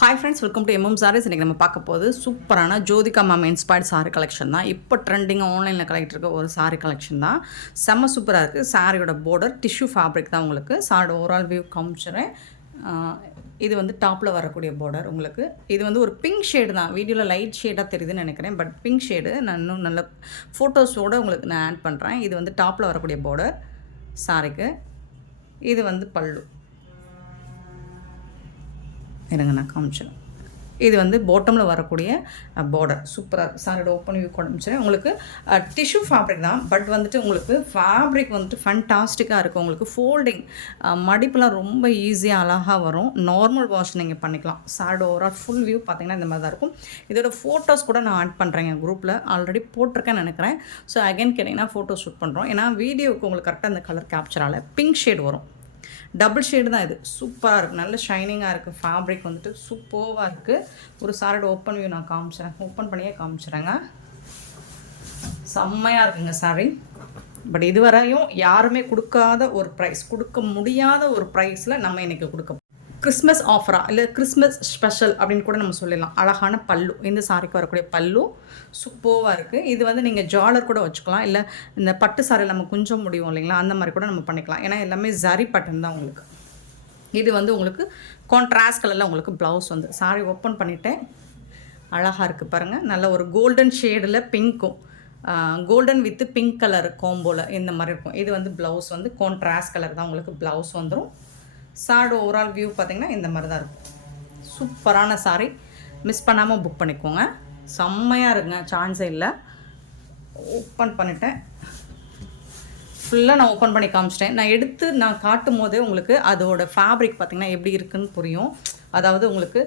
Hi friends, welcome to MM sarees. இன்றைக்கி நம்ம பார்க்க போது சூப்பரான Jyothika ma'am inspired saree collection தான். இப்போ ட்ரெண்டிங்காக ஆன்லைனில் கலெக்ட் இருக்க ஒரு சாரீ கலெக்ஷன் தான். செம்ம சூப்பராக இருக்குது. சாரியோட பார்டர் டிஷ்யூ ஃபேப்ரிக் தான். உங்களுக்கு சாரியோட ஓவரால் வியூ காமிச்சிடுறேன். இது வந்து டாப்பில் வரக்கூடிய பார்டர். உங்களுக்கு இது வந்து ஒரு பிங்க் ஷேடு தான். வீடியோவில் லைட் ஷேடாக தெரியுதுன்னு நினைக்கிறேன், பட் பிங்க் ஷேடு நான் இன்னும் நல்ல ஃபோட்டோஸோடு உங்களுக்கு நான் ஆட் பண்ணுறேன். இது வந்து டாப்பில் வரக்கூடிய பார்டர் சாரிக்கு. இது வந்து பல்லு. இருங்க நான் காமிச்சிடும். இது வந்து பாட்டமில் வரக்கூடிய பார்டர் சூப்பராக. சாரியோட ஓப்பன் வியூ காமிச்சிடும். உங்களுக்கு டிஷ்யூ ஃபேப்ரிக் தான், பட் வந்துட்டு உங்களுக்கு ஃபேப்ரிக் வந்துட்டு ஃபண்டாஸ்டிக்காக இருக்கும். உங்களுக்கு ஃபோல்டிங் மடிப்பெலாம் ரொம்ப ஈஸியாக அழகாக வரும். நார்மல் வாஷ் நீங்கள் பண்ணிக்கலாம். சாரியோட ஓவரால் ஃபுல் வியூ பார்த்திங்கன்னா இந்த மாதிரி தான் இருக்கும். இதோட ஃபோட்டோஸ் கூட நான் ஆட் பண்ணுறேன். என் குரூப்பில் ஆல்ரெடி போட்டிருக்கேன்னு நினைக்கிறேன். ஸோ அகைன் கேட்டிங்கன்னா ஃபோட்டோ ஷூட் பண்ணுறோம். ஏன்னா வீடியோவுக்கு உங்களுக்கு கரெக்டாக அந்த கலர் கேப்சரால் பிங்க் ஷேட் வரும். டபுள் ஷேடு தான். இது சூப்பராக இருக்குது. நல்ல ஷைனிங்காக இருக்குது. ஃபேப்ரிக் வந்துட்டு சூப்பராக இருக்குது. ஒரு சாரியோட ஓப்பன் வியூ நான் காமிச்சிடறேன். ஓப்பன் பண்ணியே காமிச்சிடுறேங்க. செம்மையாக இருக்குங்க சாரி. பட் இதுவரையும் யாருமே கொடுக்காத ஒரு ப்ரைஸ், கொடுக்க முடியாத ஒரு ப்ரைஸில் நம்ம இன்றைக்கி கொடுக்க கிறிஸ்மஸ் ஆஃபராக இல்லை கிறிஸ்மஸ் ஸ்பெஷல் அப்படின்னு கூட நம்ம சொல்லலாம். அழகான பல்லு. இந்த சாரிக்கு வரக்கூடிய பல்லு சூப்பராக இருக்குது. இது வந்து நீங்கள் ஜாலர் கூட வச்சுக்கலாம். இல்லை இந்த பட்டு சாரியில் நம்ம குஞ்சம் முடியும் இல்லைங்களா, அந்த மாதிரி கூட நம்ம பண்ணிக்கலாம். ஏன்னா எல்லாமே ஜரி பட்டன் தான் உங்களுக்கு. இது வந்து உங்களுக்கு கான்ட்ராஸ்ட் கலரில் உங்களுக்கு ப்ளவுஸ் வந்து சாரி ஓப்பன் பண்ணிவிட்டேன். அழகாக இருக்குது பாருங்கள். நல்ல ஒரு கோல்டன் ஷேடில் பிங்க்கும் கோல்டன் வித்து பிங்க் கலர் காம்போவில் இந்த மாதிரி இருக்கும். இது வந்து ப்ளவுஸ் வந்து கான்ட்ராஸ்ட் கலர் தான் உங்களுக்கு ப்ளவுஸ் வந்துடும். சாரியோட ஓவரால் வியூ பார்த்திங்கன்னா இந்த மாதிரி தான் இருக்கும். சூப்பரான சாரி. மிஸ் பண்ணாமல் புக் பண்ணிக்கோங்க. செம்மையாக இருக்குங்க, சான்ஸே இல்லை. ஓப்பன் பண்ணிட்டேன். ஃபுல்லாக நான் ஓப்பன் பண்ணி காமிச்சிட்டேன். நான் எடுத்து நான் காட்டும் போதே உங்களுக்கு அதோட ஃபேப்ரிக் பார்த்திங்கன்னா எப்படி இருக்குதுன்னு புரியும். அதாவது உங்களுக்கு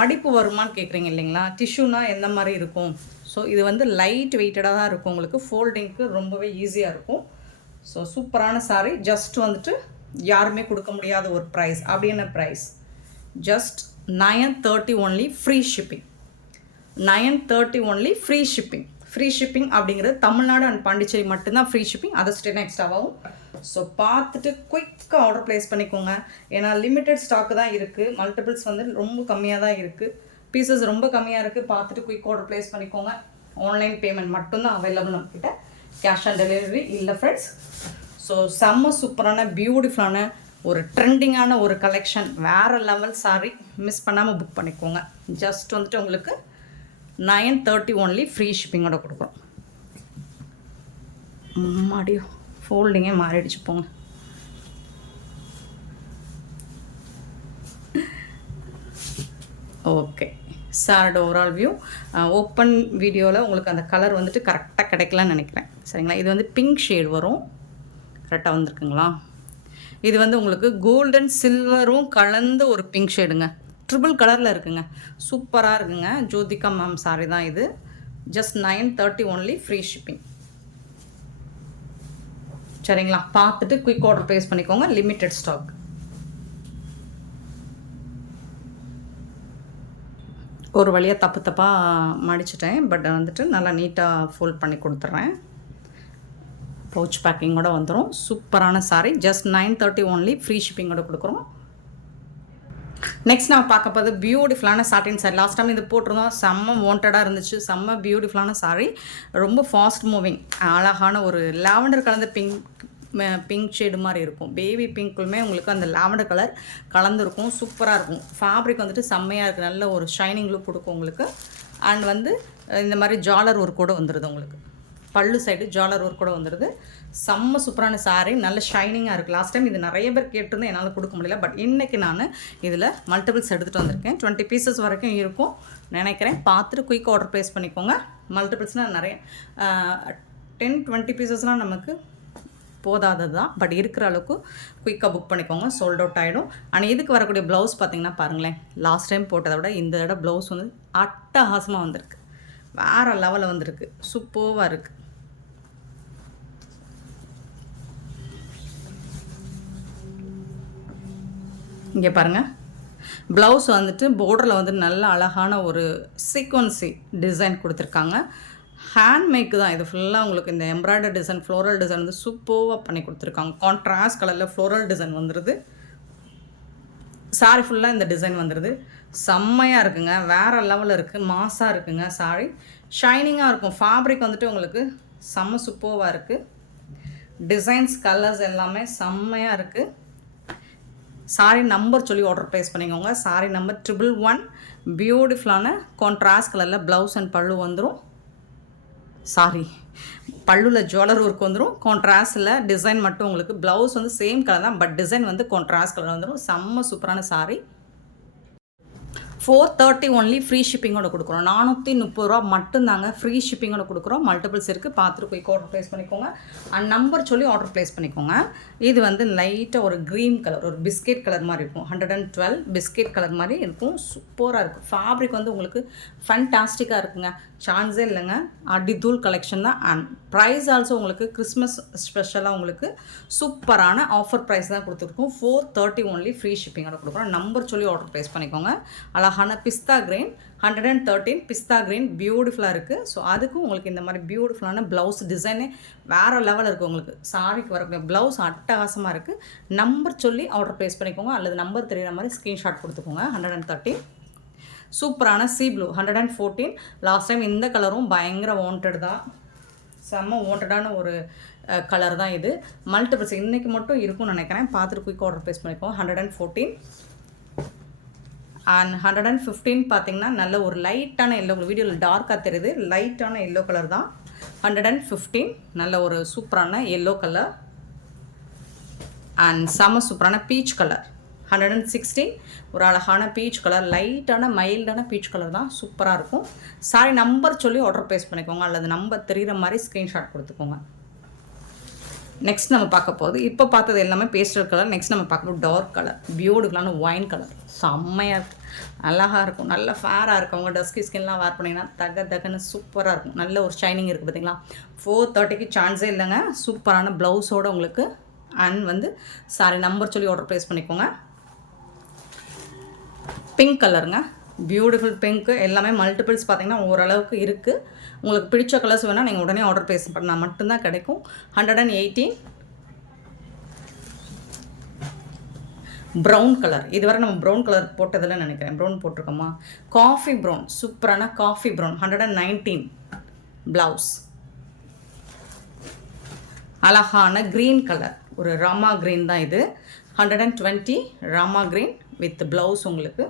மடிப்பு வருமானு கேட்குறீங்க இல்லைங்களா, டிஷ்யூனா எந்த மாதிரி இருக்கும். ஸோ இது வந்து லைட் வெயிட்டடாக தான் இருக்கும். உங்களுக்கு ஃபோல்டிங்க்கு ரொம்பவே ஈஸியாக இருக்கும். ஸோ சூப்பரான சாரி. ஜஸ்ட் வந்துட்டு யாருமே கொடுக்க முடியாத ஒரு ப்ரைஸ். அப்படியான price just 930 only, free shipping. 930 only, free shipping. Free shipping அப்படிங்கிறது தமிழ்நாடு அண்ட் பாண்டிச்சேரி மட்டும்தான் ஃப்ரீ ஷிப்பிங். அதை ஸ்டேட் எக்ஸ்ட்ராவாகும். ஸோ பார்த்துட்டு குயிக்காக ஆர்டர் ப்ளேஸ் பண்ணிக்கோங்க. ஏன்னா லிமிட்டட் ஸ்டாக்கு தான் இருக்குது. மல்டிபிள்ஸ் வந்து ரொம்ப கம்மியாக தான் இருக்குது. பீசஸ் ரொம்ப கம்மியாக இருக்குது. பார்த்துட்டு குயிக் ஆர்டர் ப்ளேஸ் பண்ணிக்கோங்க. ஆன்லைன் பேமெண்ட் மட்டும்தான் அவைலபிள் நம்மக்கிட்ட. கேஷ் ஆன் டெலிவரி இல்லை ஃப்ரெண்ட்ஸ். ஸோ செம்ம சூப்பரான பியூட்டிஃபுல்லான ஒரு ட்ரெண்டிங்கான ஒரு கலெக்ஷன். வேறு லெவல் சாரி. மிஸ் பண்ணாமல் புக் பண்ணிக்கோங்க. ஜஸ்ட் வந்துட்டு உங்களுக்கு 930 ஒன்லி, ஃப்ரீ ஷிப்பிங்கோட கொடுக்குறோம். மாடியோ ஃபோல்டிங்கே மாறிடுச்சு போங்க. ஓகே, சாரோட ஓவரால் வியூ. ஓப்பன் வீடியோவில் உங்களுக்கு அந்த கலர் வந்துட்டு கரெக்டாக கிடைக்கலான்னு நினைக்கிறேன். சரிங்களா. இது வந்து பிங்க் ஷேட் வரும். கரெக்டாக வந்திருக்குங்களா. இது வந்து உங்களுக்கு கோல்டன் சில்வரும் கலந்த ஒரு பிங்க் ஷேடுங்க. ட்ரிபிள் கலரில் இருக்குங்க. சூப்பராக இருக்குங்க. ஜோதிகா மேம் சாரி தான் இது. Just 930 only, free shipping. சரிங்களா. பார்த்துட்டு குயிக் ஆர்டர் ப்ளேஸ் பண்ணிக்கோங்க. Limited stock. ஒரு வழியாக தப்பாக மடிச்சிட்டேன். பட் வந்துட்டு நல்லா நீட்டாக ஃபோல்ட் பண்ணி கொடுத்துட்றேன். பவுச் பேக்கிங்கோட வந்துடும். சூப்பரான சாரி. ஜஸ்ட் 930 ஒன்லி, ஃப்ரீ ஷிப்பிங்கோட கொடுக்குறோம். நெக்ஸ்ட் நான் பார்க்க போது பியூட்டிஃபுல்லான சாட்டின் சாரி. லாஸ்ட் டைம் இது போட்டிருந்தோம். செம்ம வாண்டடாக இருந்துச்சு. செம்ம பியூட்டிஃபுல்லான சாரி. ரொம்ப ஃபாஸ்ட் மூவிங். அழகான ஒரு லாவெண்டர் கலந்த பிங்க் ஷேடு மாதிரி இருக்கும். பேபி பிங்க்குமே உங்களுக்கு அந்த லாவெண்டர் கலர் கலந்துருக்கும். சூப்பராக இருக்கும். ஃபேப்ரிக் வந்துட்டு செம்மையாக இருக்குது. நல்ல ஒரு ஷைனிங் லுக் கொடுக்கும் உங்களுக்கு. அண்ட் வந்து இந்த மாதிரி ஜாலர் ஒர்க் கூட வந்துடுது உங்களுக்கு. பல்லு சைடு ஜாலர் ஒர்க் கூட வந்துடுது. செம்ம சூப்பரான சாரீ. நல்ல ஷைனிங்காக இருக்குது. லாஸ்ட் டைம் இது நிறைய பேர் கேட்டிருந்தேன், என்னால் கொடுக்க முடியல. பட் இன்றைக்கி நான் இதில் மல்டிபிள்ஸ் எடுத்துகிட்டு வந்திருக்கேன். 20 பீசஸ் வரைக்கும் இருக்கும் நினைக்கிறேன். பார்த்துட்டு குயிக் ஆர்டர் ப்ளேஸ் பண்ணிக்கோங்க. மல்டிபிள்ஸ்னால் நிறைய 10-20 பீசஸ்லாம் நமக்கு போதாதது தான். பட் இருக்கிற அளவுக்கு குயிக்காக புக் பண்ணிக்கோங்க. சோல்ட் அவுட் ஆகிடும். ஆனால் இதுக்கு வரக்கூடிய ப்ளவுஸ் பார்த்திங்கன்னா பாருங்களேன், லாஸ்ட் டைம் போட்டதை விட இந்த தடவை ப்ளவுஸ் வந்து அட்டகாசமாக வந்திருக்கு. வேறு லெவலில் வந்திருக்கு. சூப்பராக இருக்குது. இங்கே பாருங்கள். ப்ளவுஸ் வந்துட்டு பார்டரில் வந்து நல்ல அழகான ஒரு சீக்வன்சி டிசைன் கொடுத்துருக்காங்க. ஹேண்ட்மேக்கு தான் இது ஃபுல்லாக. உங்களுக்கு இந்த எம்ப்ராய்டரி டிசைன், ஃப்ளோரல் டிசைன் வந்து சூப்பராக பண்ணி கொடுத்துருக்காங்க. கான்ட்ராஸ்ட் கலரில் ஃப்ளோரல் டிசைன் வந்துடுது. சாரி ஃபுல்லாக இந்த டிசைன் வந்துடுது. செம்மையாக இருக்குங்க, வேறு லெவலில் இருக்குது, மாஸாக இருக்குங்க. சாரி ஷைனிங்காக இருக்கும். ஃபேப்ரிக் வந்துட்டு உங்களுக்கு செம்ம சூப்பர்வாக இருக்குது. டிசைன்ஸ் கலர்ஸ் எல்லாமே செம்மையாக இருக்குது. சாரி நம்பர் சொல்லி ஆர்டர் ப்ளேஸ் பண்ணிக்கோங்க. Sorry number 111. பியூட்டிஃபுல்லான கான்ட்ராஸ்ட் கலரில் ப்ளவுஸ் அண்ட் பல்லு வந்துடும். சாரி பல்லுவில் ஜுவல்லர் ஒர்க் வந்துடும். கான்ட்ராஸ்டில் டிசைன் மட்டும் உங்களுக்கு. ப்ளவுஸ் வந்து சேம் கலர் தான், பட் டிசைன் வந்து கான்ட்ராஸ்ட் கலர் வந்துடும். செம்ம சூப்பரான சாரி. 430 ஒன்லி ஃப்ரீ ஷிப்பிங்கோட கொடுக்குறோம். 430 ரூபா மட்டும்தாங்க ஃப்ரீ ஷிப்பிங்கோட கொடுக்குறோம். மல்டிபிள்ஸ் இருக்குது, பார்த்துட்டு போய் ஆர்டர் ப்ளேஸ் பண்ணிக்கோங்க. அண்ட் நம்பர் சொல்லி ஆர்டர் ப்ளேஸ் பண்ணிக்கோங்க. இது வந்து லைட்டாக ஒரு க்ரீன் கலர், ஒரு பிஸ்கெட் கலர் மாதிரி இருக்கும். 112 பிஸ்கெட் கலர் மாதிரி இருக்கும். சூப்பராக இருக்கும். ஃபேப்ரிக் வந்து உங்களுக்கு ஃபேன்டாஸ்டிக்காக இருக்குங்க, சான்ஸே இல்லைங்க. அடிதூள் கலெக்ஷன் தான். அண்ட் ப்ரைஸ் ஆல்சோ உங்களுக்கு கிறிஸ்மஸ் ஸ்பெஷலாக உங்களுக்கு சூப்பரான ஆஃபர் ப்ரைஸ் தான் கொடுத்துருக்கோம். 430 ஒன்லி ஃப்ரீ ஷிப்பிங்கோட கொடுக்குறோம். நம்பர் சொல்லி ஆர்டர் ப்ளேஸ் பண்ணிக்கோங்க. அழகான பிஸ்தா கிரீன் 113 பிஸ்தா கிரீன் பியூட்டிஃபுல்லாக இருக்குது. ஸோ அதுக்கும் உங்களுக்கு இந்த மாதிரி பியூட்டிஃபுல்லான ப்ளவுஸ் டிசைனே வேறு லெவலில் இருக்குது. உங்களுக்கு சாரிக்கு வரக்கூடிய ப்ளவுஸ் அட்டகாசமாக இருக்குது. நம்பர் சொல்லி ஆர்டர் ப்ளேஸ் பண்ணிக்கோங்க, அல்லது நம்பர் தெரிகிற மாதிரி ஸ்க்ரீன்ஷாட் கொடுத்துக்கோங்க. 113 சூப்பரான சி ப்ளூ 114. லாஸ்ட் டைம் இந்த கலரும் பயங்கர வாண்டட் தான், செம்ம வாண்டடான ஒரு கலர் தான் இது. மல்டிபிள்ஸ் இன்றைக்கி மட்டும் இருக்கும்னு நினைக்கிறேன். பார்த்துட்டு குயிக் ஆர்டர் ப்ளேஸ் பண்ணிக்கோங்க. 114 அண்ட் 115 பார்த்தீங்கன்னா நல்ல ஒரு லைட்டான எல்லோ, வீடியோவில் டார்க்காக தெரியுது, லைட்டான எல்லோ கலர் தான். 115 நல்ல ஒரு சூப்பரான எல்லோ கலர். அண்ட் செம்ம சூப்பரான பீச் கலர் 116 ஒரு அழகான பீச் கலர், லைட்டான மைல்டான பீச் கலர் தான், சூப்பராக இருக்கும். சாரி நம்பர் சொல்லி ஆர்டர் ப்ளேஸ் பண்ணிக்கோங்க, அல்லது நம்பர் தெரிகிற மாதிரி ஸ்க்ரீன்ஷாட் கொடுத்துக்கோங்க. நெக்ஸ்ட் நம்ம பார்க்க போகுது, இப்போ பார்த்தது எல்லாமே பேஸ்டல் கலர். நெக்ஸ்ட் நம்ம பார்க்கணும் டார்க் கலர், பியூட்டிஃபுல்லான ஒயின் கலர், செம்மையாக இருக்கும், அழகாக இருக்கும், நல்ல ஃபேராக இருக்கும். அவங்க டஸ்கி ஸ்கின்லாம் வேர் பண்ணிங்கன்னா தகன்னு சூப்பராக இருக்கும். நல்ல ஒரு ஷைனிங் இருக்குது பார்த்தீங்களா. 430க்கு சான்ஸே இல்லைங்க. சூப்பரான ப்ளவுஸோடு உங்களுக்கு. அண்ட் வந்து சாரி நம்பர் சொல்லி ஆர்டர் ப்ளேஸ் பண்ணிக்கோங்க. பிங்க் கலருங்க, பியூட்டிஃபுல் பிங்க்கு. எல்லாமே மல்டிபிள்ஸ் பார்த்திங்கன்னா ஓரளவுக்கு இருக்குது. உங்களுக்கு பிடிச்ச கலர்ஸ் வேணால் நீங்கள் உடனே ஆர்டர் ப்ளேஸ் பண்ணால் மட்டும்தான் கிடைக்கும். 118 ப்ரௌன் கலர். இதுவரை நம்ம ப்ரௌன் கலர் போட்டதில்லை நினைக்கிறேன். ப்ரௌன் போட்டிருக்கோமா? காஃபி ப்ரௌன், சூப்பரான காஃபி ப்ரௌன் 119 ப்ளவுஸ். அழகான க்ரீன் கலர், ஒரு ராமா க்ரீன் தான் இது. 120 ராமா க்ரீன் வித் ப்ளவுஸ் உங்களுக்கு.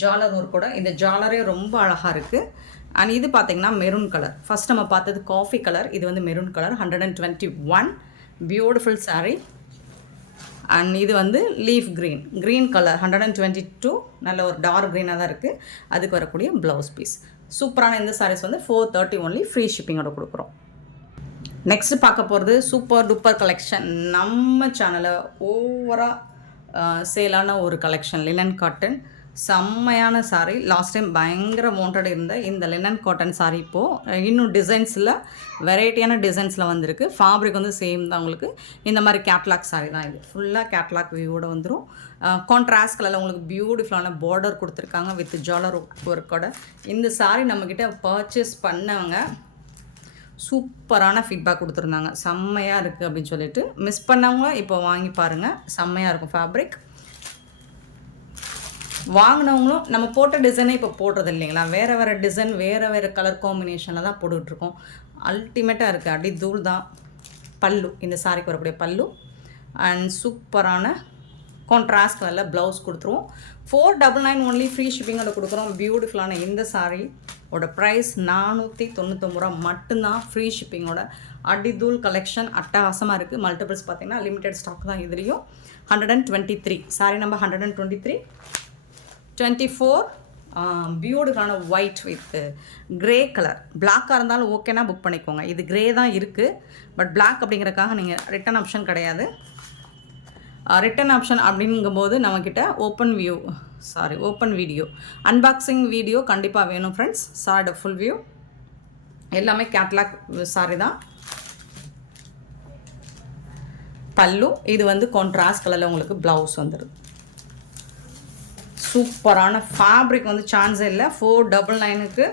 ஜாலர் ஒர்க் கூட, இந்த ஜாலரே ரொம்ப அழகாக இருக்குது. அண்ட் இது பார்த்திங்கன்னா மெரூன் கலர். ஃபஸ்ட் நம்ம பார்த்தது காஃபி கலர், இது வந்து maroon colour. 121 beautiful sari. And இது வந்து லீஃப் க்ரீன் கலர் 122 நல்ல ஒரு டார்க் க்ரீனாக தான் இருக்குது. அதுக்கு வரக்கூடிய ப்ளவுஸ் பீஸ். சூப்பரான இந்த சாரீஸ் வந்து 430 ஒன்லி ஃப்ரீ ஷிப்பிங்கோட கொடுக்குறோம். நெக்ஸ்ட் பார்க்க போகிறது சூப்பர் டூப்பர் கலெக்ஷன். நம்ம சேனலில் ஓவராக சேலான ஒரு கலெக்ஷன், லினன் காட்டன். செம்மையான சாரீ. லாஸ்ட் டைம் பயங்கர வாண்டட் இருந்த இந்த லினன் காட்டன் சாரீ இப்போது இன்னும் டிசைன்ஸில் வெரைட்டியான டிசைன்ஸில் வந்திருக்கு. ஃபேப்ரிக் வந்து சேம் தான் உங்களுக்கு. இந்த மாதிரி கேட்லாக் சாரீ தான் இது. ஃபுல்லாக கேட்லாக் வியூவோட வந்துடும். கான்ட்ராஸ்ட் கலரில் உங்களுக்கு பியூட்டிஃபுல்லான பார்டர் கொடுத்துருக்காங்க வித் ஜாலர் ஒர்க்கோட. இந்த சாரீ நம்மக்கிட்ட பர்ச்சேஸ் பண்ணவங்க சூப்பரான ஃபீட்பேக் கொடுத்துருந்தாங்க, செம்மையாக இருக்குது அப்படின்னு சொல்லிட்டு. மிஸ் பண்ணவங்க இப்போ வாங்கி பாருங்கள், செம்மையாக இருக்கும் ஃபேப்ரிக். வாங்கினவங்களும் நம்ம போட்ட டிசைனே இப்போ போடுறது இல்லைங்களா, வேறு வேறு டிசைன் வேறு கலர் காம்பினேஷனில் தான் போட்டுட்ருக்கோம். அல்டிமேட்டாக இருக்குது, அடி தூள் தான். பல்லு, இந்த சாரிக்கு வரக்கூடிய பல்லு. அண்ட் சூப்பரான கான்ட்ராஸ்ட் கலரில் ப்ளவுஸ் கொடுத்துருவோம். 499 ஒன்லி ஃப்ரீ ஷிப்பிங்கோட கொடுக்குறோம். பியூட்டிஃபுல்லான இந்த சாரியோட ப்ரைஸ் 499 ரூபா மட்டும்தான் ஃப்ரீ ஷிப்பிங்கோட. அடிதூள் கலெக்ஷன் அட்டகாசமாக இருக்குது. மல்டிபிள்ஸ் பார்த்திங்கன்னா லிமிடெட் ஸ்டாக் தான் இதுலேயும். 123 சாரி நம்பர் 123 24 பியூட்டிஃபுல்லான ஒயிட் வித் க்ரே கலர். பிளாக்காக இருந்தாலும் ஓகேனா புக் பண்ணிக்கோங்க. இது க்ரே தான் இருக்குது, பட் பிளாக் அப்படிங்கிறக்காக நீங்கள் ரிட்டன் ஆப்ஷன் கிடையாது. ரிட்டன் ஆப்ஷன் அப்படிங்கும்போது நம்மக்கிட்ட ஓப்பன் வீடியோ அன்பாக்சிங் வீடியோ கண்டிப்பாக வேணும் ஃப்ரெண்ட்ஸ். சாரியோட ஃபுல் வியூ எல்லாமே கேட்லாக் சாரி தான். பல்லு இது வந்து கான்ட்ராஸ்ட் கலரில் உங்களுக்கு ப்ளவுஸ் வந்துடுது. சூப்பரான ஃபேப்ரிக் வந்து சான்ஸே இல்லை. 499க்கு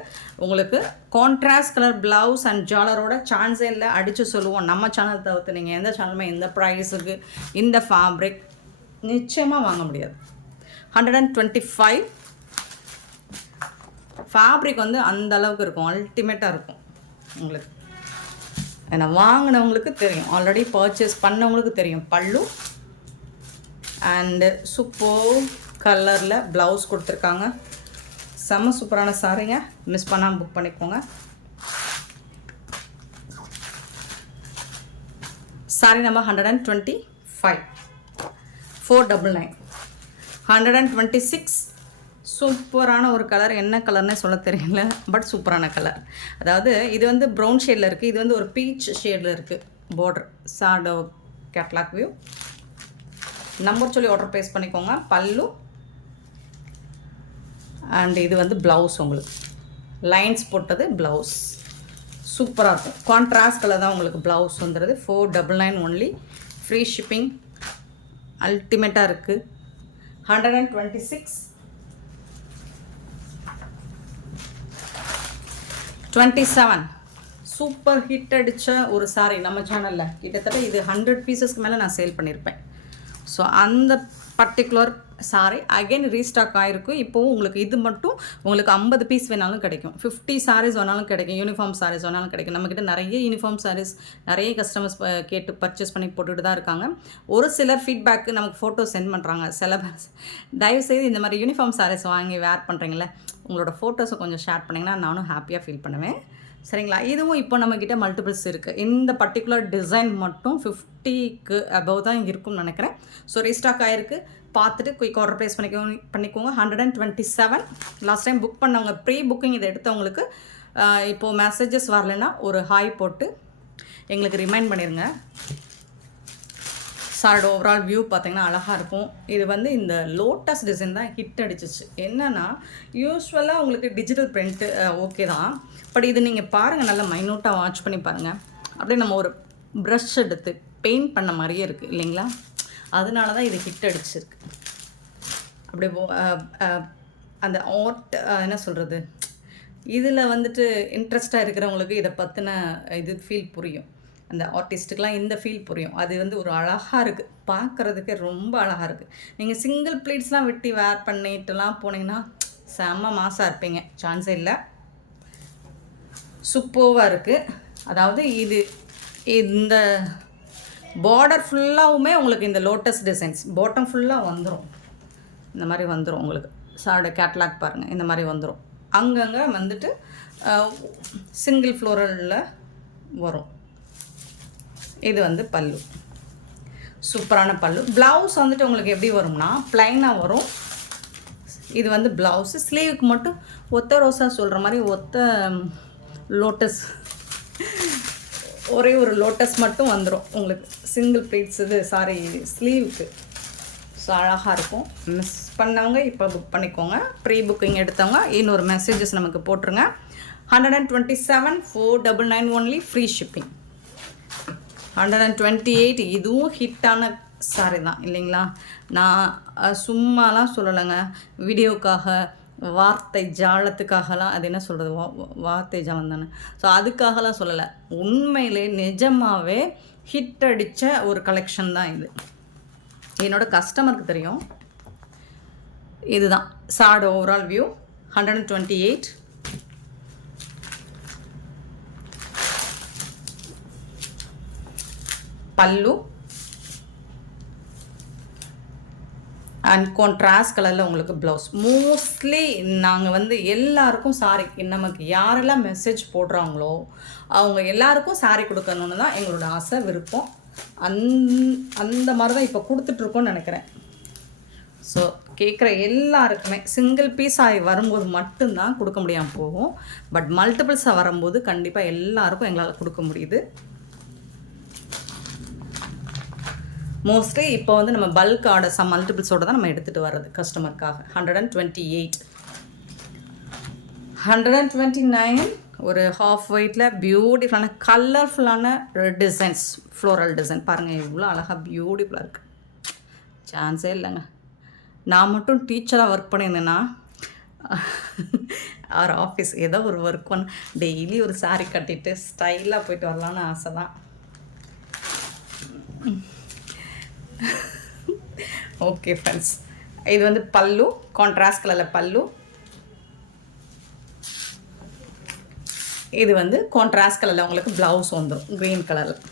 உங்களுக்கு கான்ட்ராஸ்ட் கலர் ப்ளவுஸ் அண்ட் ஜாலரோட சான்ஸே இல்லை. அடித்து சொல்லுவோம், நம்ம சேனல் தவிர்த்து நீங்கள் எந்த சேனலுமே இந்த ப்ரைஸுக்கு இந்த ஃபேப்ரிக் நிச்சயமாக வாங்க முடியாது. 125 ஃபேப்ரிக் வந்து அந்த அளவுக்கு இருக்கும், அல்டிமேட்டாக இருக்கும் உங்களுக்கு. ஏன்னா வாங்கினவங்களுக்கு தெரியும், ஆல்ரெடி பர்ச்சேஸ் பண்ணவங்களுக்கு தெரியும். பல்லு அண்டு சூப்பர் கலரில் ப்ளவுஸ் கொடுத்துருக்காங்க. செம்ம சூப்பரான சாரீங்க, மிஸ் பண்ணாமல் புக் பண்ணிக்கோங்க. Sorry number 125, 499, 126. சூப்பரான ஒரு கலர், என்ன கலர்னே சொல்ல தெரியல, பட் சூப்பரான கலர். அதாவது இது வந்து ப்ரௌன் ஷேடில் இருக்குது, இது வந்து ஒரு பீச் ஷேடில் இருக்குது. Border shadow catalogue view. Number சொல்லி ஆர்டர் ப்ளேஸ் பண்ணிக்கோங்க. பல்லு அண்ட் இது வந்து ப்ளவுஸ், உங்களுக்கு லைன்ஸ் போட்டது ப்ளவுஸ். சூப்பராக இருக்கும், கான்ட்ராஸ்ட் கலர் தான் உங்களுக்கு ப்ளவுஸ் வந்துடுது. 499 ஒன்லி, ஃப்ரீ ஷிப்பிங். அல்டிமேட்டாக இருக்குது. 126, 27. சூப்பர் ஹிட் அடித்த ஒரு சாரீ நம்ம சேனலில். கிட்டத்தட்ட இது 100 பீசஸ்க்கு மேலே நான் சேல் பண்ணியிருப்பேன். ஸோ அந்த பர்டிகுலர் சாரீ அகெயின் ரீஸ்டாக் ஆகிருக்கும். இப்போவும் உங்களுக்கு இது மட்டும் உங்களுக்கு 50 பீஸ் வேணாலும் கிடைக்கும், 50 சாரீஸ் வேணாலும் கிடைக்கும், யூனிஃபார்ம் சாரீஸ் வேணாலும் கிடைக்கும். நம்மக்கிட்ட நிறைய யூனிஃபார்ம் சாரீஸ் நிறைய கஸ்டமர்ஸ் கேட்டு பர்ச்சேஸ் பண்ணி போட்டுட்டு தான் இருக்காங்க. ஒரு சிலர் ஃபீட்பேக்கு நமக்கு ஃபோட்டோ சென்ட் பண்ணுறாங்க. சில தயவுசெய்து இந்த மாதிரி யூனிஃபார்ம் சாரீஸ் வாங்கி வேர் பண்ணுறீங்களே, உங்களோட ஃபோட்டோஸை கொஞ்சம் ஷேர் பண்ணிங்கன்னா நானும் ஹாப்பியாக ஃபீல் பண்ணுவேன். சரிங்களா? இதுவும் இப்போ நம்மக்கிட்ட மல்டிபிள்ஸ் இருக்குது. இந்த பர்டிகுலர் டிசைன் மட்டும் 50க்கு அபவ் தான் இருக்கும்னு நினைக்கிறேன். ஸோ ரீஸ்டாக் ஆகிருக்கு, பார்த்துட்டு குயிக் ஆர்டர் ப்ளேஸ் பண்ணிக்கோங்க. 127. லாஸ்ட் டைம் புக் பண்ணவங்க, ப்ரீ புக்கிங் இதை எடுத்தவங்களுக்கு இப்போது மெசேஜஸ் வரலைன்னா ஒரு ஹாய் போட்டு எங்களுக்கு ரிமைண்ட் பண்ணிடுங்க. சாரோட ஓவரால் வியூ பார்த்திங்கன்னா அழகாக இருக்கும். இது வந்து இந்த லோட்டஸ் டிசைன் தான் ஹிட் அடிச்சிச்சு. என்னென்னா யூஸ்வலாக உங்களுக்கு டிஜிட்டல் பிரிண்ட்டு ஓகே தான், பட் இது நீங்கள் பாருங்கள், நல்லா மைனூட்டாக வாட்ச் பண்ணி பாருங்கள். அப்படியே நம்ம ஒரு ப்ரஷ் எடுத்து பெயிண்ட் பண்ண மாதிரியே இருக்குது இல்லைங்களா? அதனால தான் இது ஹிட் அடிச்சிருக்கு. அப்படியே அந்த ஆர்ட் என்ன சொல்கிறது, இதில் வந்துட்டு இன்ட்ரெஸ்ட்டாக இருக்கிறவங்களுக்கு இதை பற்றின இது ஃபீல் புரியும். அந்த ஆர்டிஸ்ட்டுக்கெலாம் இந்த ஃபீல் புரியும். அது வந்து ஒரு அழகாக இருக்குது, பார்க்குறதுக்கே ரொம்ப அழகாக இருக்குது. நீங்கள் சிங்கிள் ப்ளீட்ஸ்லாம் வெட்டி வேர் பண்ணிட்டுலாம் போனீங்கன்னா செம்ம மாசாக இருப்பீங்க, சான்ஸே இல்லை. சூப்பராக இருக்குது. அதாவது இது இந்த பார்டர் ஃபுல்லாகவுமே உங்களுக்கு இந்த லோட்டஸ் டிசைன்ஸ் பாட்டம் ஃபுல்லாக வந்துடும். இந்த மாதிரி வந்துடும் உங்களுக்கு. சாரோட கேட்லாக் பாருங்கள், இந்த மாதிரி வந்துடும். அங்கங்கே வந்துட்டு சிங்கிள் ஃப்ளோரலில் வரும். இது வந்து பல்லு, சூப்பரான பல்லு. ப்ளவுஸ் வந்துட்டு உங்களுக்கு எப்படி வரும்னா ப்ளைனாக வரும். இது வந்து ப்ளவுஸு. ஸ்லீவுக்கு மட்டும் ஒத்த ரோஸாக சொல்கிற மாதிரி ஒத்த லோட்டஸ், ஒரே ஒரு லோட்டஸ் மட்டும் வந்துடும் உங்களுக்கு. சிங்கிள் ப்ளீட்ஸ் இது சாரி ஸ்லீவுக்கு. ஸோ அழகாக இருக்கும். மிஸ் பண்ணவங்க இப்போ புக் பண்ணிக்கோங்க. ப்ரீ புக்கிங் எடுத்தவங்க இன்னொரு மெசேஜஸ் நமக்கு போட்டுருங்க. 127, 499 ஒன்லி, ஃப்ரீ ஷிப்பிங். 128. இதுவும் ஹிட்டான சாரி தான் இல்லைங்களா? நான் சும்மாலாம் சொல்லலைங்க, வீடியோக்காக வார்த்தை ஜாலத்துக்காகலாம், அது என்ன சொல்கிறது, வார்த்தை ஜாலம் தானே. ஸோ அதுக்காகலாம் சொல்லலை, உண்மையிலே நிஜமாகவே ஹிட் அடித்த ஒரு கலெக்ஷன் தான் இது. என்னோடய கஸ்டமருக்கு தெரியும். இதுதான் சாரோட ஓவரால் வியூ. 128. பல்லு அண்ட் கான்ட்ராஸ்ட் கலரில் உங்களுக்கு ப்ளவுஸ். மோஸ்ட்லி நாங்கள் வந்து எல்லாருக்கும் சாரி, நமக்கு யாரெல்லாம் மெசேஜ் போடுறாங்களோ அவங்க எல்லாருக்கும் சாரி கொடுக்கணுன்னு தான் எங்களோட ஆசை, விருப்பம். அந்த மாதிரி தான் இப்போ கொடுத்துட்ருக்கோன்னு நினைக்கிறேன். ஸோ கேட்குற எல்லாருக்குமே சிங்கிள் பீஸ் ஆகி வரும்போது மட்டும்தான் கொடுக்க முடியாமல் போகும். பட் மல்டிபிள்ஸாக வரும்போது கண்டிப்பாக எல்லாருக்கும் எங்களால் கொடுக்க முடியுது. மோஸ்ட்லி இப்போ வந்து நம்ம பல்க் ஆர்டர் சம் மல்டிபிள்ஸோடு தான் நம்ம எடுத்துகிட்டு வர்றது கஸ்டமருக்காக. 128. 129 ஒரு ஹாஃப் ஒயிட்டில் பியூட்டிஃபுல்லான கலர்ஃபுல்லான டிசைன்ஸ், ஃப்ளோரல் டிசைன் பாருங்கள், எவ்வளோ அழகாக பியூட்டிஃபுல்லாக இருக்குது, சான்ஸே இல்லைங்க. நான் மட்டும் டீச்சராக ஒர்க் பண்ணியிருந்தேன்னா ஆர் ஆஃபீஸ் ஏதோ ஒரு ஒர்க் பண்ண டெய்லி ஒரு சாரீ கட்டிட்டு ஸ்டைலாக போயிட்டு வரலான்னு ஆசை தான். ஓகே ஃப்ரெண்ட்ஸ், இது வந்து பல்லு, கான்ட்ராஸ்ட் கலரில் பல்லு. இது வந்து கான்ட்ராஸ்ட் கலரில் உங்களுக்கு ப்ளவுஸ் வந்துடும் க்ரீன் கலரில்.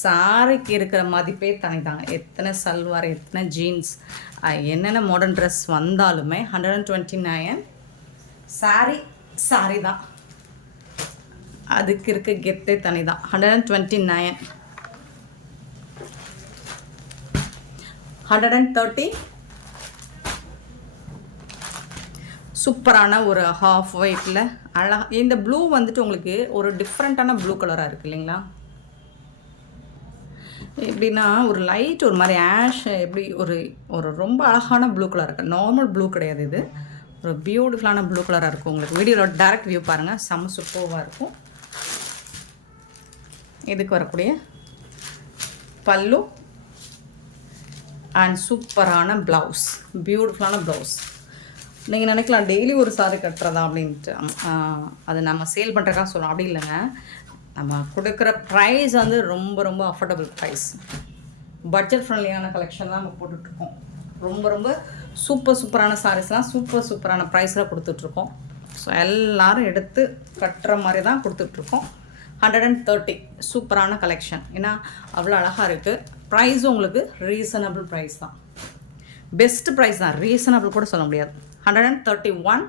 சாரிக்கு இருக்கிற மதிப்பே தனிதாங்க. எத்தனை சல்வார், எத்தனை ஜீன்ஸ், என்னென்ன மாடர்ன் ட்ரெஸ் வந்தாலுமே 129. சாரி தான், அதுக்கு இருக்க கெத்தே தனி தான். 129. 130. சூப்பரான ஒரு ஹாஃப் ஒயிட்டில் அழகாக. இந்த ப்ளூ வந்துட்டு உங்களுக்கு ஒரு டிஃப்ரெண்ட்டான ப்ளூ கலராக இருக்குது இல்லைங்களா? எப்படின்னா ஒரு லைட் ஒரு மாதிரி ஆஷ், எப்படி ஒரு ஒரு ரொம்ப அழகான ப்ளூ கலர் இருக்குது. நார்மல் ப்ளூ கிடையாது, இது ஒரு பியூட்டிஃபுல்லான ப்ளூ கலராக இருக்கும். உங்களுக்கு வீடியோவில் டேரக்ட் வியூ பாருங்கள், செம்ம சூப்பராக இருக்கும். இதுக்கு வரக்கூடிய பல்லு அண்ட் சூப்பரான ப்ளவுஸ், பியூட்டிஃபுல்லான ப்ளவுஸ். நீங்கள் நினைக்கலாம் டெய்லி ஒரு சாரி கட்டுறதா அப்படின்ட்டு. அது நம்ம சேல் பண்ணுறக்காக சொல்லலாம், அப்படி இல்லைங்க. நம்ம கொடுக்குற ப்ரைஸ் வந்து ரொம்ப ரொம்ப அஃபோர்டபுள் ப்ரைஸ், பட்ஜெட் ஃப்ரெண்ட்லியான கலெக்ஷன் தான் நம்ம போட்டுட்ருக்கோம். ரொம்ப ரொம்ப சூப்பரான சாரீஸ்லாம் சூப்பரான ப்ரைஸில் கொடுத்துட்ருக்கோம். ஸோ எல்லோரும் எடுத்து கட்டுற மாதிரி தான் கொடுத்துட்ருக்கோம். 130 சூப்பரான கலெக்ஷன். ஏன்னா அவ்வளோ அழகாக இருக்குது. ப்ரைஸும் உங்களுக்கு ரீசனபிள் ப்ரைஸ் தான், பெஸ்ட் ப்ரைஸ் தான், ரீசனபிள் கூட சொல்ல முடியாது. 131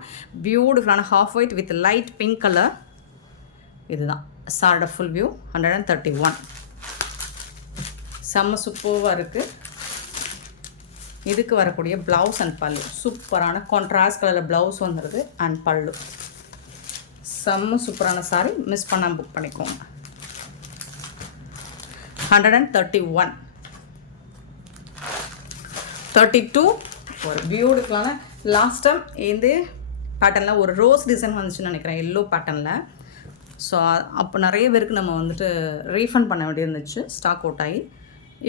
பியூட்டிஃபுல்லான half white with light pink colour. இதுதான் சாரோட ஃபுல் வியூ. 131 செம்ம சூப்பராக இருக்குது. இதுக்கு வரக்கூடிய ப்ளவுஸ் அண்ட் பல்லு சூப்பரான கான்ட்ராஸ்ட் கலரில் ப்ளவுஸ் வந்துடுது அண்ட் பல்லு. செம்ம சூப்பரான சாரி, மிஸ் பண்ணாமல் புக் பண்ணிக்கோங்க. 131. 32 ஒரு பியூட்டிஃபுல்லான லாஸ்ட் டைம் இந்த பேட்டர்னில் ஒரு ரோஸ் டிசைன் வந்துச்சுன்னு நினைக்கிறேன், எல்லோ பேட்டர்னில். ஸோ அப்போ நிறைய பேருக்கு நம்ம வந்துட்டு ரீஃபண்ட் பண்ண வேண்டியிருந்துச்சு, ஸ்டாக் அவுட் ஆகி.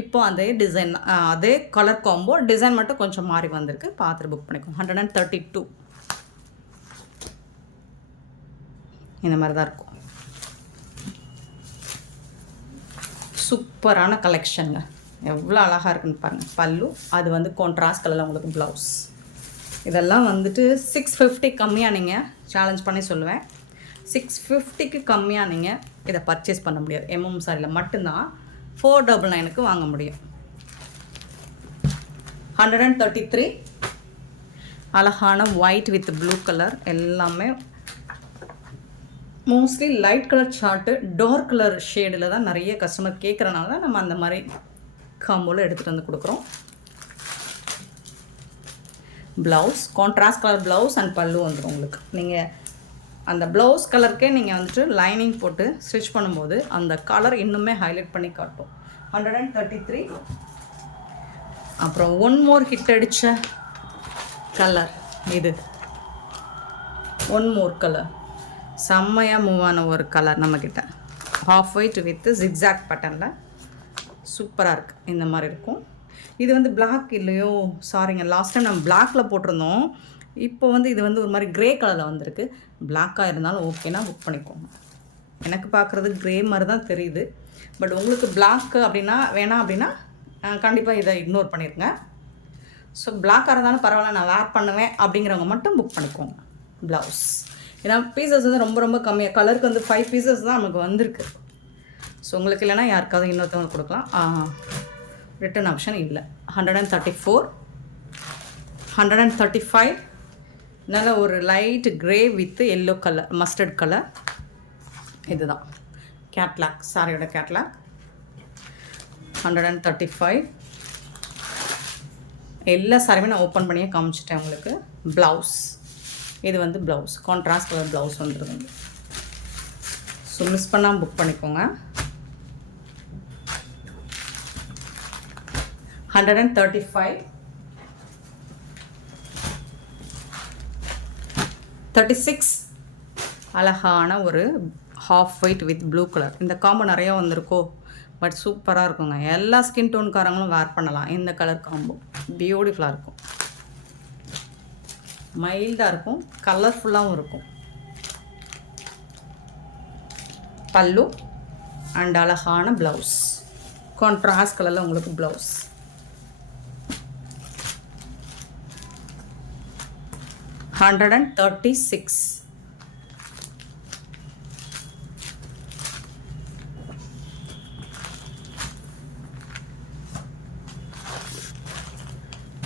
இப்போ அதே டிசைன், அதே கலர் காம்போ, டிசைன் மட்டும் கொஞ்சம் மாறி வந்திருக்கு, பார்த்துட்டு புக் பண்ணிக்கோங்க. 132 இந்த மாதிரி தான் இருக்கும். சூப்பரான கலெக்ஷனுங்க, எவ்வளோ அழகாக இருக்குன்னு பாருங்கள். பல்லு அது வந்து கான்ட்ராஸ்ட் கலரில் உங்களுக்கு ப்ளவுஸ். இதெல்லாம் வந்துட்டு 650 கம்மியாக நீங்கள் சேலஞ்ச் பண்ணி சொல்லுவேன். 650க்கு கம்மியாக நீங்கள் இதை பர்ச்சேஸ் பண்ண முடியாது. எம்எம் சாரியில் மட்டும்தான் 499க்கு வாங்க முடியும். 133 அழகான ஒயிட் வித் ப்ளூ கலர். எல்லாமே mostly light colour shade, dark colour ஷேடில் தான் நிறைய கஸ்டமர் கேட்குறனால தான் நம்ம அந்த மாதிரி காம்போவில் எடுத்துகிட்டு வந்து கொடுக்குறோம். Blouse contrast colour blouse and பல்லு வந்துடும் உங்களுக்கு. நீங்கள் அந்த ப்ளவுஸ் கலருக்கே நீங்கள் வந்துட்டு லைனிங் போட்டு ஸ்டிச் பண்ணும்போது அந்த கலர் இன்னுமே ஹைலைட் பண்ணி காட்டும். 133. அப்புறம் ஒன் மோர் ஹிட் அடித்த கலர் இது. ஒன் மோர் கலர் செம்மையாக மூவ் ஆன ஒரு கலர் நம்மக்கிட்ட. ஹாஃப் ஒயிட் வித் ஜிக்ஸாக் பேட்டர்னில் சூப்பராக இருக்குது. இந்த மாதிரி இருக்கும். இது வந்து பிளாக் இல்லையோ, சாரிங்க, லாஸ்ட் டைம் நம்ம பிளாக்கில் போட்டிருந்தோம். இப்போ வந்து இது வந்து ஒரு மாதிரி க்ரே கலரில் வந்திருக்கு. பிளாக்காக இருந்தாலும் ஓகேனா புக் பண்ணிக்கோங்க. எனக்கு பார்க்குறது க்ரே மாதிரி தான் தெரியுது. பட் உங்களுக்கு பிளாக்கு அப்படின்னா வேணாம் அப்படின்னா கண்டிப்பாக இதை இக்னோர் பண்ணிடுங்க. ஸோ பிளாக்காக இருந்தாலும் பரவாயில்ல, நான் வேர் பண்ணுவேன் அப்படிங்கிறவங்க மட்டும் புக் பண்ணிக்கோங்க. ப்ளவுஸ் ஏன்னா பீசஸ் வந்து ரொம்ப ரொம்ப கம்மியாக, கலருக்கு வந்து 5 பீசஸ் தான் நமக்கு வந்திருக்கு. ஸோ உங்களுக்கு இல்லைனா யாருக்காவது இன்னொருத்தவங்களுக்கு கொடுக்கலாம், ரிட்டன் ஆப்ஷன் இல்லை. 134. 135 நல்ல ஒரு light grey with yellow colour, mustard colour. இதுதான் கேட்லாக், சாரியோட கேட்லாக். 135 எல்லா சாரியுமே நான் ஓப்பன் பண்ணியே காமிச்சிட்டேன் உங்களுக்கு. ப்ளவுஸ் இது வந்து ப்ளவுஸ் கான்ட்ராஸ்ட் கலர் ப்ளவுஸ் வந்துடுது. ஸோ மிஸ் பண்ணாமல் புக் பண்ணிக்கோங்க. 135. 36 அழகான ஒரு half white with blue colour. இந்த காம்போ நிறையா வந்திருக்கோ, பட் சூப்பராக இருக்குங்க. எல்லா ஸ்கின் டோன்காரங்களும் வேர் பண்ணலாம். இந்த கலர் காம்போ பியூட்டிஃபுல்லாக இருக்கும், மைல்டாக இருக்கும், கலர்ஃபுல்லாகவும் இருக்கும். பல்லு அண்ட் அழகான ப்ளவுஸ் கான்ட்ராஸ்ட் கலரில் உங்களுக்கு ப்ளவுஸ். 136.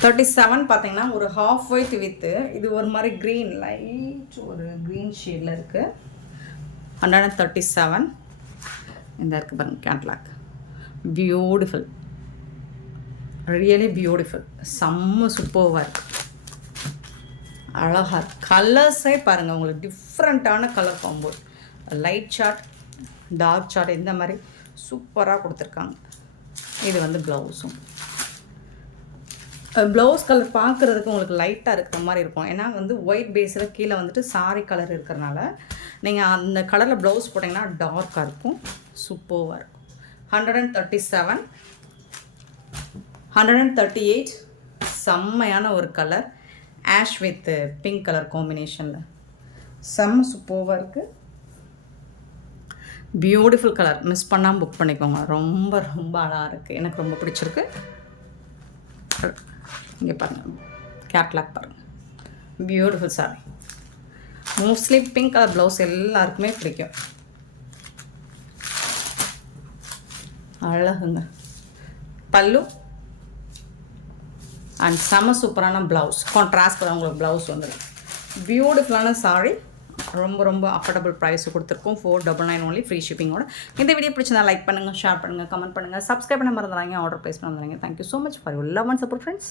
37 பார்த்தீங்கன்னா ஒரு ஹாஃப் ஒயிட் வித்து இது ஒரு மாதிரி க்ரீன் லைட் ஒரு க்ரீன் ஷேடில் இருக்குது. 137 இந்த இருக்குது பாருங்கள் கேட்லாக். பியூட்டிஃபுல், ரியலி பியூட்டிஃபுல், செம்ம சூப்பராக இருக்குது. அழகாக கலர்ஸே பாருங்கள், உங்களுக்கு டிஃப்ரெண்ட்டான colour combo. Light shade, dark shade இந்த மாதிரி சூப்பராக கொடுத்துருக்காங்க. இது வந்து ப்ளவுஸும். ப்ளவுஸ் கலர் பார்க்குறதுக்கு உங்களுக்கு லைட்டாக இருக்கிற மாதிரி இருக்கும். ஏன்னா வந்து ஒயிட் பேஸில் கீழே வந்துட்டு சாரி கலர் இருக்கிறனால நீங்கள் அந்த கலரில் ப்ளவுஸ் போட்டிங்கன்னா டார்க்காக இருக்கும், சூப்பராக இருக்கும். 137, 138 செம்மையான ஒரு colour. Ash with pink colour காம்பினேஷனில் செம்ம சூப்பராக இருக்குது. பியூட்டிஃபுல் கலர், மிஸ் பண்ணாமல் புக் பண்ணிக்கோங்க. ரொம்ப ரொம்ப அழகாக இருக்குது, எனக்கு ரொம்ப பிடிச்சிருக்கு. இங்கே பாருங்கள் கேட்லாக் பாருங்கள், beautiful sorry. Mostly pink colour blouse எல்லாருக்குமே பிடிக்கும். அழகுங்க பல்லு அண்ட் செம சூப்பரான ப்ளவுஸ். கான்ட்ராஸ்ட் உங்களுக்கு ப்ளவுஸ் வந்துடும். பியூட்டிஃபுல்லான சாரி, ரொம்ப ரொம்ப அஃபோர்டபுள் ப்ரைஸ் கொடுத்துருக்கோம். 499 ஒன்லி, ஃப்ரீ ஷிப்பிங்கோட. இந்த வீடியோ பிடிச்சிருந்தா லைக் பண்ணுங்கள், ஷேர் பண்ணுங்கள், கமெண்ட் பண்ணுங்கள், சப்ஸ்கிரைப் பண்ண மறந்துடாங்க, ஆர்டர் ப்ளேஸ் பண்ண மறந்துடாங்க. Thank you so much for your love and support friends.